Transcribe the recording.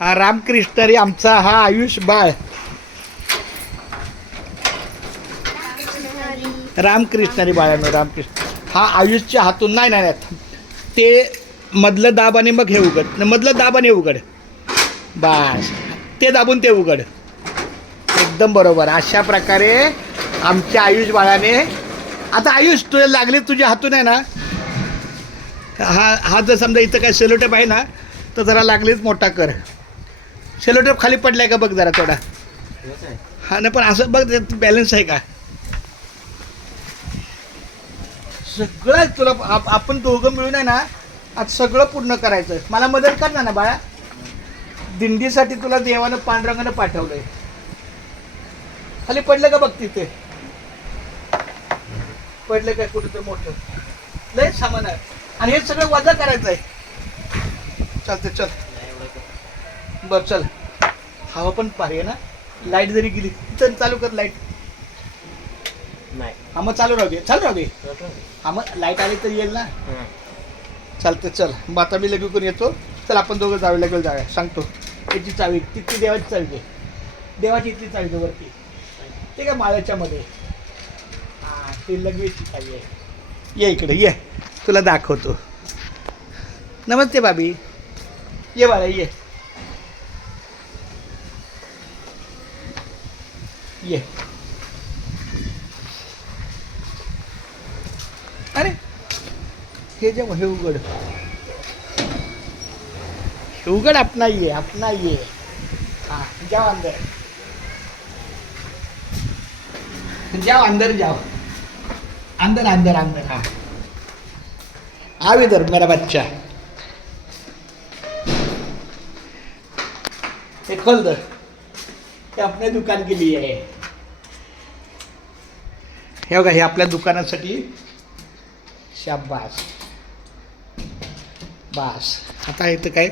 हा रामकृष्ण रे आमचा हा आयुष बाळ. रामकृष्ण रे बाळांनो रामकृष्ण. हा आयुषच्या हातून नाही नाही ते मधलं दाब आणि मग हे उघड, मधलं दाब आणि उघड, बस ते दाबून ते उघड. एकदम बरोबर. अशा प्रकारे आमच्या आयुष बाळाने. आता आयुष तुला लागले तुझ्या हातून आहे ना. हा जर समजा इथं काय सेलोटेप आहे ना तर जरा लागलीच मोठा कर. सेलोटेप खाली पडलाय का बघ जरा थोडा. हा ना पण असं बघ बॅलन्स आहे का. सगळं तुला आपण दोघं मिळून आहे ना आज सगळं पूर्ण करायचं. मला मदत कर ना बाळा. दिंडीसाठी तुला देवानं पांडुरंगानं पाठवलंय. खाली पडलं का बघ तिथे. पडलं काय कुठं तर मोठं लय सामान आहे आणि हे सगळं वजा करायचं आहे. चालते चल बर चल. हवा पण भारी आहे ना. लाईट जरी गेली चल चालू कर लाईट. नाही हा मग चालू राहू दे हा मग लाईट आली तर येईल ना. चालते चल मग आता मी लगेच करून येतो. चल आपण दोघं जाऊ लगेच जाऊया. सांगतो त्याची चावी तिथली देवाची चावी दे. देवाची इथली चावी दे वरती ते काय माळ्याच्या मध्ये. हा ते लगेच चावी आहे. ये इकडे ये तुला दाखवतो. नमस्ते भाभी. ये बाळा ये ये. अरे हे जे हे उघड अपना ये हाँ जाओ अंदर जाओ अंदर हाँ आओ इधर मेरा बच्चा. ये खोल दो. हे अपने दुकान के लिए है. हे बघा हे आपल्या दुकानासाठी. शाबास. बस आता इथं काय